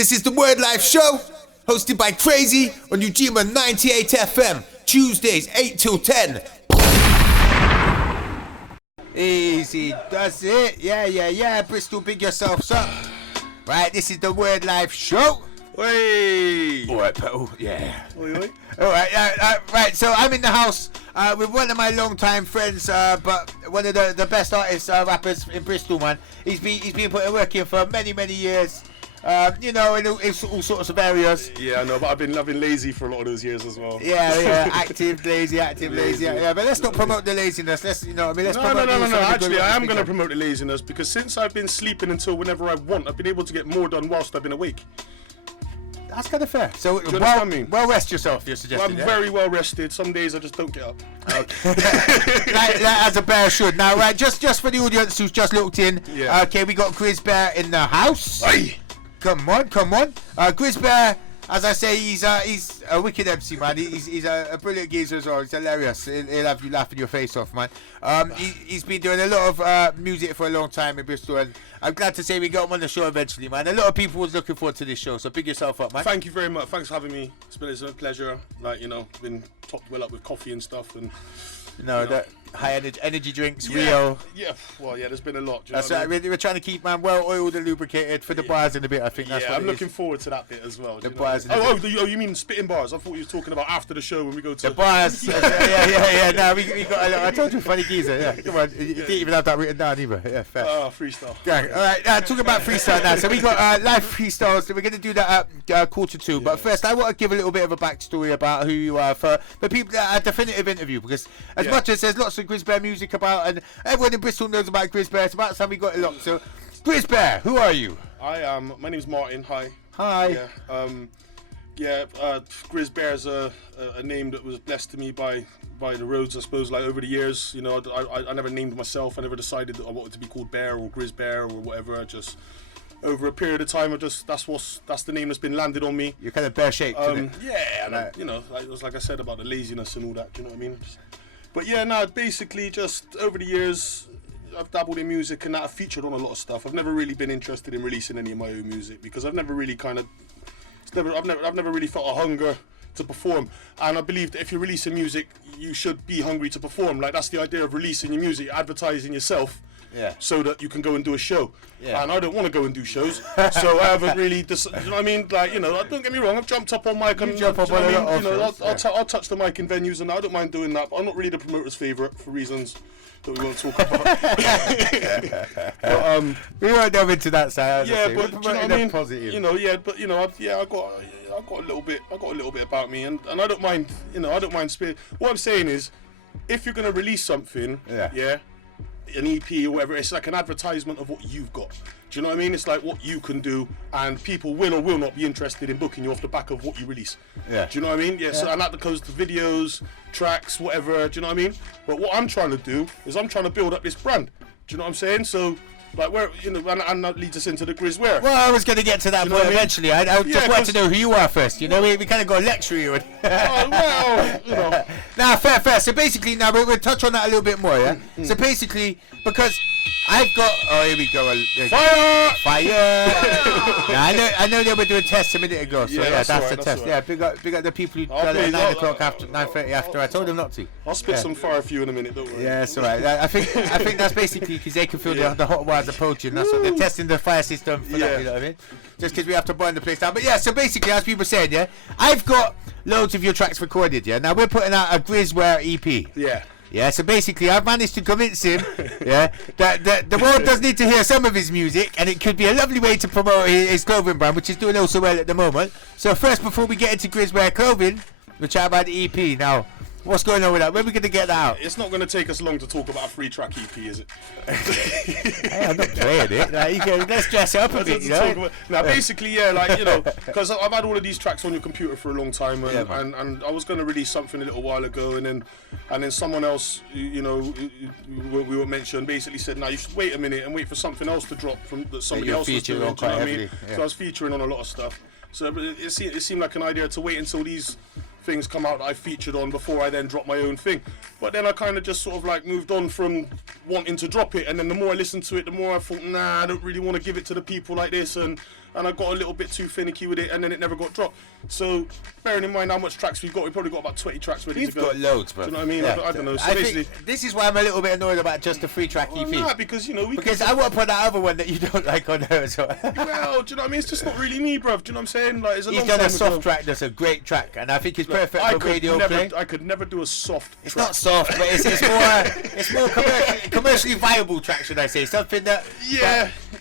This is the Wordlife Show, hosted by Krazy on Ujima 98 FM, Tuesdays 8 till 10. Easy, that's it. Yeah. Bristol, big yourselves up. Right, this is the Wordlife Show. Hey! Alright, Petal, yeah. Oi. Alright, right, so I'm in the house with one of my long-time friends, but one of the best artists, rappers in Bristol, man. He's been putting work in for many years. In all sorts of areas. Yeah, I know, but I've been lazy for a lot of those years as well. Yeah, active, lazy. Yeah, but let's not promote the laziness. Let's promote No. Actually, I am going to promote the laziness because since I've been sleeping until whenever I want, I've been able to get more done whilst I've been awake. That's kind of fair. So, well rest yourself, you're suggesting. I'm very well rested. Some days I just don't get up. Okay. like as a bear should. Now, right, just for the audience who's just looked in, yeah. Okay, we got Griz Bear in the house. Aye. Come on. Griz Bear, as I say, he's a wicked MC, man. He's a brilliant geezer as well. He's hilarious. He'll have you laughing your face off, man. He's been doing a lot of music for a long time in Bristol, and I'm glad to say we got him on the show eventually, man. A lot of people was looking forward to this show, so big yourself up, man. Thank you very much. Thanks for having me. It's been a pleasure. Been topped well up with coffee and stuff, and that high energy drinks, yeah, Rio. Yeah, well, yeah, there's been a lot. That's right. We're trying to keep man well oiled and lubricated for the bars in a bit. I think that's what I'm looking forward to that bit as well. The bars. You mean spitting bars? I thought you were talking about after the show when we go to the bars. Yeah. No, we got. I told you, funny geezer. Yeah, come on. You didn't even have that written down either. Yeah, fair. Freestyle. Yeah. All right. Talking about freestyle now. So we got live freestyles. So we're going to do that at quarter two. Yeah. But first, I want to give a little bit of a backstory about who you are for the people that are definitive interview, because as much as there's lots of Griz Bear music about, and everyone in Bristol knows about Griz Bear, it's about time we got it locked. So, Griz Bear, who are you? I am. My name's Martin. Hi. Yeah. Griz Bear is a name that was blessed to me by the roads, I suppose. Like over the years, I never named myself. I never decided that I wanted to be called Bear or Griz Bear or whatever. I just over a period of time, that's the name that's been landed on me. You're kind of bear shaped. Yeah, and it was like I said about the laziness and all that. Do you know what I mean? But yeah, no, basically just over the years, I've dabbled in music and that. I've featured on a lot of stuff. I've never really been interested in releasing any of my own music because I've never really I've never really felt a hunger to perform. And I believe that if you're releasing music, you should be hungry to perform. Like, that's the idea of releasing your music, advertising yourself. Yeah. So that you can go and do a show. Yeah. And I don't want to go and do shows, so I haven't really. You know what I mean? Like, don't get me wrong. I've jumped up on mic and I'll touch the mic in venues, and I don't mind doing that. But I'm not really the promoter's favourite for reasons that we won't talk about. But, we won't delve into that side. Yeah, but do you know what I mean? Positive. I got a little bit about me, and I don't mind. I don't mind speaking. What I'm saying is, if you're gonna release something, an EP or whatever, it's like an advertisement of what you've got. Do you know what I mean? It's like what you can do, and people will or will not be interested in booking you off the back of what you release. Yeah. Do you know what I mean? Yeah. So, and that goes to videos, tracks, whatever. Do you know what I mean? But what I'm trying to do is I'm trying to build up this brand. Do you know what I'm saying? So, like, where and that leads us into the Grizwear. Well, I was going to get to that point eventually. I just wanted to know who you are first. We kind of got to lecture you. Nah, fair. So basically, now we'll touch on that a little bit more, yeah? So basically, because I've got... Oh, here we go. Fire! Now, I know they were doing tests a minute ago, so that's the test. Right. Yeah, big up the people who done it at 9 o'clock after 9:30 after. I told them not to. I'll spit some fire for you in a minute, don't worry. Yeah, it's alright. I think that's basically because they can feel the hot wires approaching. That's what they're testing the fire system for that, you know what I mean? Just because we have to burn the place down. But yeah, so basically, as people said, I've got loads of your tracks recorded, Now we're putting out a Grizwear EP. Yeah, so basically I've managed to convince him, that the world does need to hear some of his music, and it could be a lovely way to promote his clothing brand, which is doing oh so well at the moment. So first, before we get into Grizwear Clothing, we'll chat about the EP. Now, what's going on with that? When are we going to get that out? It's not going to take us long to talk about a 3-track EP, is it? Hey, I'm not playing it. Let's dress it up a bit, Now, basically, because I've had all of these tracks on your computer for a long time, and I was going to release something a little while ago, and then someone else, we were mentioned, basically said, "Now you should wait a minute and wait for something else to drop from that somebody else was doing." Do you know what I mean? So I was featuring on a lot of stuff. So it seemed like an idea to wait until these things come out that I featured on before I then drop my own thing. But then I kind of just sort of like moved on from wanting to drop it, and then the more I listened to it, the more I thought, nah, I don't really want to give it to the people like this, and and I got a little bit too finicky with it, and then it never got dropped. So bearing in mind how much tracks we've probably got about 20 tracks ready to go. We've got loads, bro. Do you know what I mean? Yeah. I don't know. So I basically, think this is why I'm a little bit annoyed about just the 3-track EP. nah, because you know because I want to put that other one that you don't like on there as well. Well, do you know what I mean? It's just not really me, bruv. Do you know what I'm saying? Like, it's a He's long done time a soft ago. track that's a great track, and I think it's perfect for radio play. I could never do a soft It's track. not soft, but it's more commercially viable track, should I say? Something that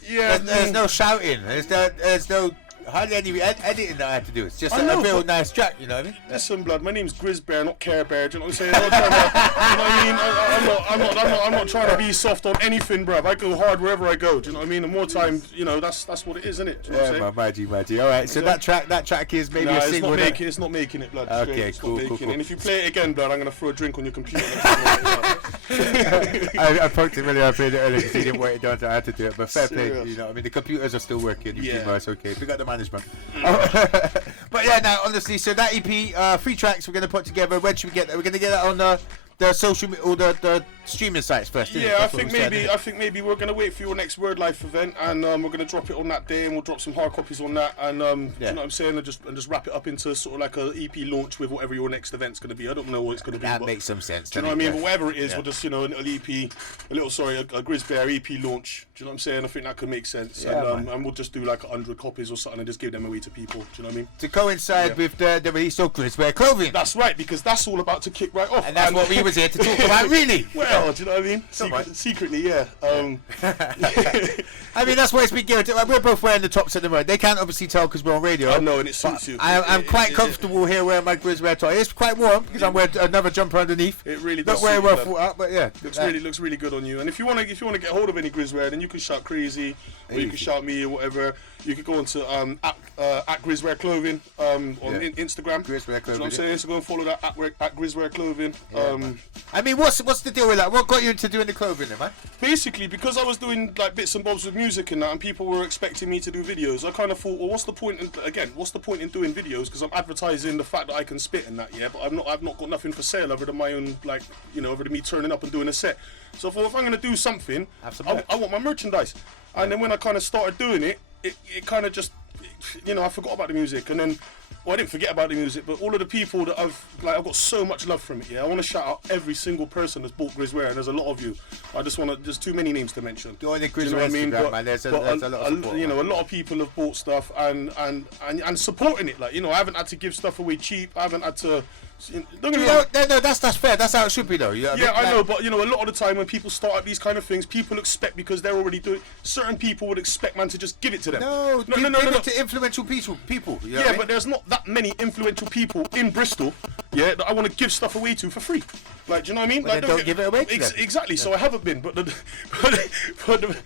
there's no shouting, there's no hardly any editing that I had to do. It's just a real nice track, you know what I mean? Listen, blood. My name's Griz Bear, not Care Bear. Do you know what I'm saying? I'm not trying to, you know what I mean? I'm not trying to be soft on anything, bruv. I go hard wherever I go. Do you know what I mean? And more time, you know, that's what it is, isn't it? Do you know what I'm saying? Man, magic. All right, so that track is maybe a single. It's not making it, blood. Okay, cool. And if you play it again, blood, I'm gonna throw a drink on your computer. I poked him earlier. I played it earlier because he didn't want it done, so I had to do it. But fair play, you know. I mean, the computers are still working. It's okay. We got the management. But yeah, now honestly, so that EP, 3 tracks we're gonna put together. When should we get that? We're gonna get that on the social or the streaming sites first. Yeah, I think maybe we're gonna wait for your next Wordlife event, and we're gonna drop it on that day, and we'll drop some hard copies on that, and you know what I'm saying, and just wrap it up into sort of like a EP launch with whatever your next event's gonna be. I don't know what it's gonna be. That makes some sense. Do you know what I mean? But whatever it is, we'll just, you know, a Griz Bear EP launch. Do you know what I'm saying? I think that could make sense. Yeah, and we'll just do like 100 copies or something and just give them away to people. Do you know what I mean? To coincide with the release of Grizwear Clothing. That's right, because that's all about to kick right off. And that's what we was here to talk about, really. Well, do you know what I mean? Secretly, yeah. I mean, that's what it's been given to. We're both wearing the tops at the moment. They can't obviously tell because we're on radio. I know, and it suits you. I'm quite comfortable here wearing my Grizwear top. It's quite warm because I'm wearing another jumper underneath. It really does. Not very well thought out, but yeah. Looks really good on you. And if you want to get hold of any Grizwear, then you can shout Krazy, or you can shout me or whatever. You can go onto at Grizwear Clothing on Instagram. Grizwear Clothing. You know what I'm saying? So go and follow that at Grizwear Clothing. I mean, what's the deal with that? What got you into doing the clothing, man? Basically, because I was doing like bits and bobs with music and that, and people were expecting me to do videos, I kind of thought, well, what's the point in doing videos? Because I'm advertising the fact that I can spit and that, but I've not got nothing for sale other than my own, like, you know, other than me turning up and doing a set. So I thought, if I'm going to do something, I want my merchandise. And then when I kind of started doing it, it kind of just, you know, I forgot about the music. And then, well, I didn't forget about the music, but all of the people that I've got so much love from it. I want to shout out every single person that's bought Grizwear, and there's a lot of you. I just want to, there's too many names to mention. Go on the Grizwear Instagram, man. There's a lot of support, you know, a lot of people have bought stuff and supporting it. Like, you know, I haven't had to give stuff away cheap. I haven't had to. Don't get me wrong. No, that's fair. That's how it should be, though. You know what I know, but you know, a lot of the time when people start up these kind of things, people expect, because they're already doing. Certain people would expect man to just give it to them. No, give it to influential people. You know what I mean? But there's not that many influential people in Bristol, that I want to give stuff away to for free. Like, do you know what I mean? Like, don't give it away to them. Exactly. So I haven't been, but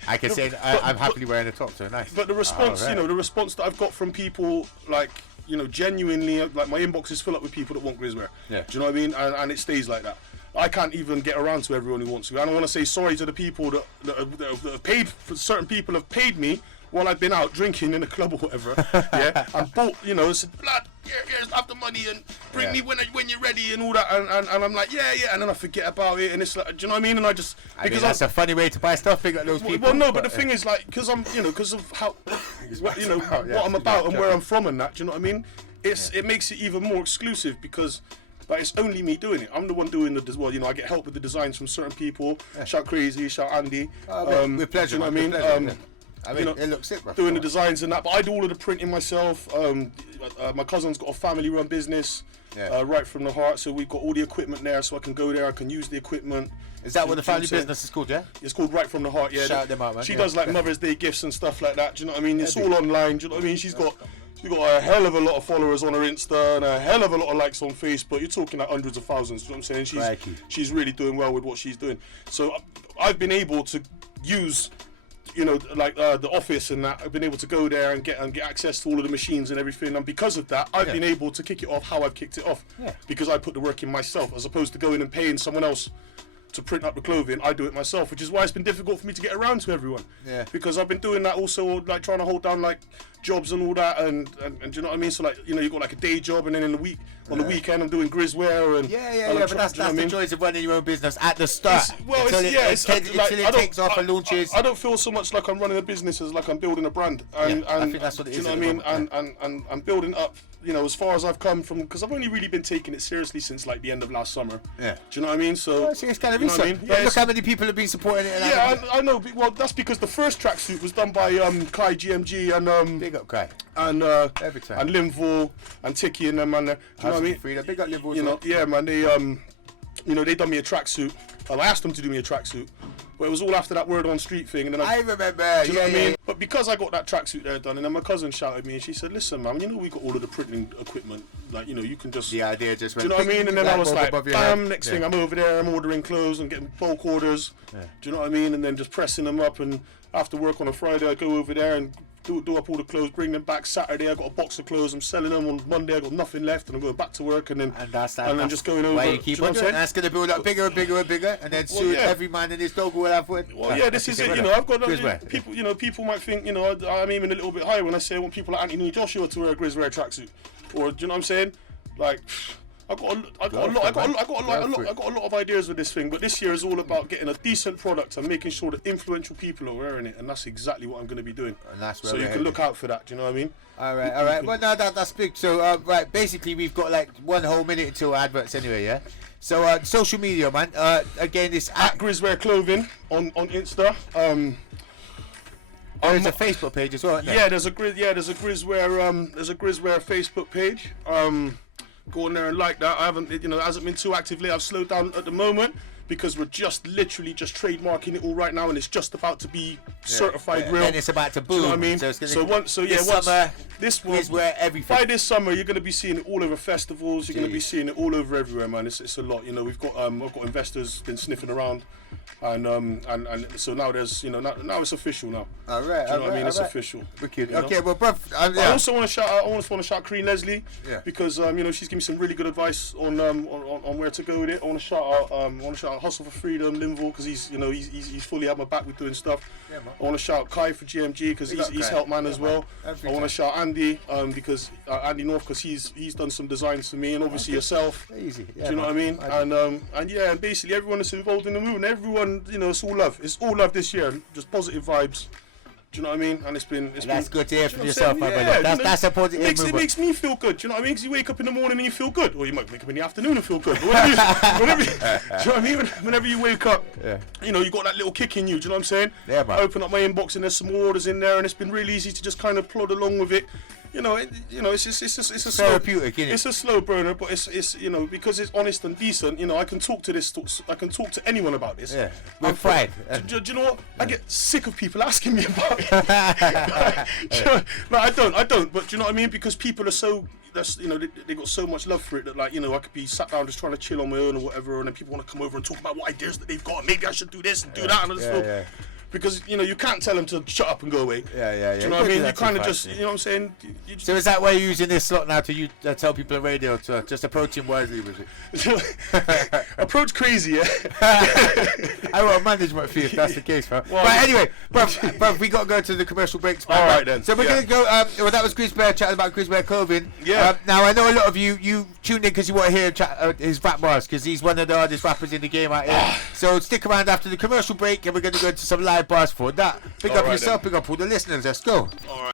I can say I'm happily wearing the top, so nice. But the response, you know, the response that I've got from people, like, you know, genuinely, like, my inbox is full up with people that want Grizwear. Yeah. Do you know what I mean? And it stays like that. I can't even get around to everyone who wants to. I don't want to say sorry to the people that have paid. For certain people have paid me while I've been out drinking in a club or whatever. And bought, you know, said, blood, here's half the money and bring me when you're ready and all that. And I'm like, yeah. And then I forget about it. And it's like, do you know what I mean? And I just because that's a funny way to buy stuff. Pick up those people. Well, no, but the thing is, like, because I'm, you know, because of how, you know, what I'm about and where I'm from and that. Do you know what I mean? It makes it even more exclusive because. But it's only me doing it. I'm the one doing the, well, you know, I get help with the designs from certain people. Shout Krazy, shout Andy. With pleasure. You know what I mean? I mean, you know, it looks sick, bro. Doing the designs and that, but I do all of the printing myself. My cousin's got a family-run business, right from the heart. So we've got all the equipment there, so I can go there. I can use the equipment. Is that what the family business is called? Yeah. It's called Right from the Heart. Yeah. Shout them out, man. She does like Mother's Day gifts and stuff like that. Do you know what I mean? It's all online. Do you know what I mean? She's got a hell of a lot of followers on her Insta and a hell of a lot of likes on Facebook. You're talking like hundreds of thousands. You know what I'm saying? She's really doing well with what she's doing. So I've been able to use, you know, like the office and that. I've been able to go there and get access to all of the machines and everything. And because of that, I've been able to kick it off how I've kicked it off. Because I put the work in myself, as opposed to going and paying someone else to print up the clothing. I do it myself, which is why it's been difficult for me to get around to everyone. Because I've been doing that also, like trying to hold down like jobs and all that, and do you know what I mean? So like, you know, you got like a day job, and then in the week, on the weekend, I'm doing Grizwear and but that's the joys of running your own business at the start. Until it takes off and launches. I don't feel so much like I'm running a business as like I'm building a brand, and I think that's what it is. Do you know what I mean? And I'm building up. You know, as far as I've come from, because I've only really been taking it seriously since like the end of last summer. Yeah. Do you know what I mean? So it's kind of recent. I mean? Look how many people have been supporting it. I know. Well, that's because the first tracksuit was done by Kai GMG and big up Kai and Limvo and Tiki and them, man. Do you know what I mean? Frida, big up Limvo. You know, yeah, man. They you know, they done me a tracksuit. I asked them to do me a tracksuit, but it was all after that Word on Street thing. And then I remember. Do you know what I mean? But because I got that tracksuit there done, and then my cousin shouted at me, and she said, "Listen, man, you know we got all of the printing equipment. Like, you know, you can just." The idea just went. Do you know what I mean? And then I was like, bam! Next thing, I'm over there, I'm ordering clothes and getting bulk orders. Do you know what I mean? And then just pressing them up, and after work on a Friday, I go over there and do up all the clothes, bring them back. Saturday, I got a box of clothes, I'm selling them. On Monday, I got nothing left, and I'm going back to work, and then then just going over. Why you keep on doing? That's going to build up bigger and bigger and bigger, and then soon every man in his dog will have one. Well, yeah, this is it. You know, I've got people. You know, people might think, you know, I'm aiming a little bit higher when I say I want people like Anthony Joshua to wear a Grizwear tracksuit, or do you know what I'm saying? Like, I got a lot of ideas with this thing, but this year is all about getting a decent product and making sure that influential people are wearing it, and that's exactly what I'm going to be doing. And that's where so you can look out for that. Do you know what I mean? All right. Well, no, that's big. So, right, basically, we've got like 1 whole minute until adverts anyway. Yeah. So, social media, man. Again, it's at Grizwear Clothing on Insta. There's a Facebook page as well. Isn't there? Yeah, there's a Grizwear Facebook page. Go on there and like that. I haven't, you know, it hasn't been too actively. I've slowed down at the moment because we're just literally just trademarking it all right now, and it's just about to be certified real. And it's about to boom. Do you know what I mean? This Grizwear everything. By this summer, you're going to be seeing it all over festivals. You're going to be seeing it all over everywhere, man. It's a lot. You know, we've got I've got investors been sniffing around, and so now there's, you know, now it's official now. All right. Do you know what I mean? It's official. Wicked. Okay, well, bruv. I also want to shout out. I want to shout Crean Leslie because you know, she's given me some really good advice on where to go with it. I want to shout out Hustle for Freedom, Limvo, because he's fully had my back with doing stuff. Yeah, I want to shout Kai for GMG because he's helped man as well. I want to shout Andy because Andy North, because he's done some designs for me, and obviously yourself. Easy. Do you know what I mean? And basically everyone that's involved in the movement, everyone, you know, it's all love. It's all love this year. Just positive vibes. Do you know what I mean? And it's been good to hear from yourself, my brother. That's a positive movement. It makes me feel good. Do you know what I mean? Because you wake up in the morning and you feel good, or you might wake up in the afternoon and feel good. Do you know what I mean? Whenever you wake up, you know, you got that little kick in you. Do you know what I'm saying? Yeah, man. I open up my inbox and there's some more orders in there, and it's been really easy to just kind of plod along with it. You know, it's a therapeutic, isn't it? It's a slow burner, but it's you know, because it's honest and decent. You know, I can talk to anyone about this. Yeah, with pride. Do you know what? I get sick of people asking me about it. No, I don't. But do you know what I mean? Because people are so, you know, they got so much love for it that, like, you know, I could be sat down just trying to chill on my own or whatever, and then people want to come over and talk about what ideas that they've got, and maybe I should do this and do that, and I just feel. Because, you know, you can't tell them to shut up and go away. Yeah. Do you know what I mean? You kind of just, you know what I'm saying? So is that why you're using this slot now to tell people on radio to just approach him wisely with it? Approach Krazy, I want a management fee if that's the case, man. Well, but anyway, bruv, we got to go to the commercial breaks. All right, then. So we're going to go, well, that was Griz Bear chatting about Grizwear Clothing. Yeah. Now, I know a lot of you tuned in because you want to hear his rap bars, because he's one of the hardest rappers in the game out here. So stick around after the commercial break, and we're going to go into some live bars for that. Pick up yourself, pick up all the listeners. Let's go. All right.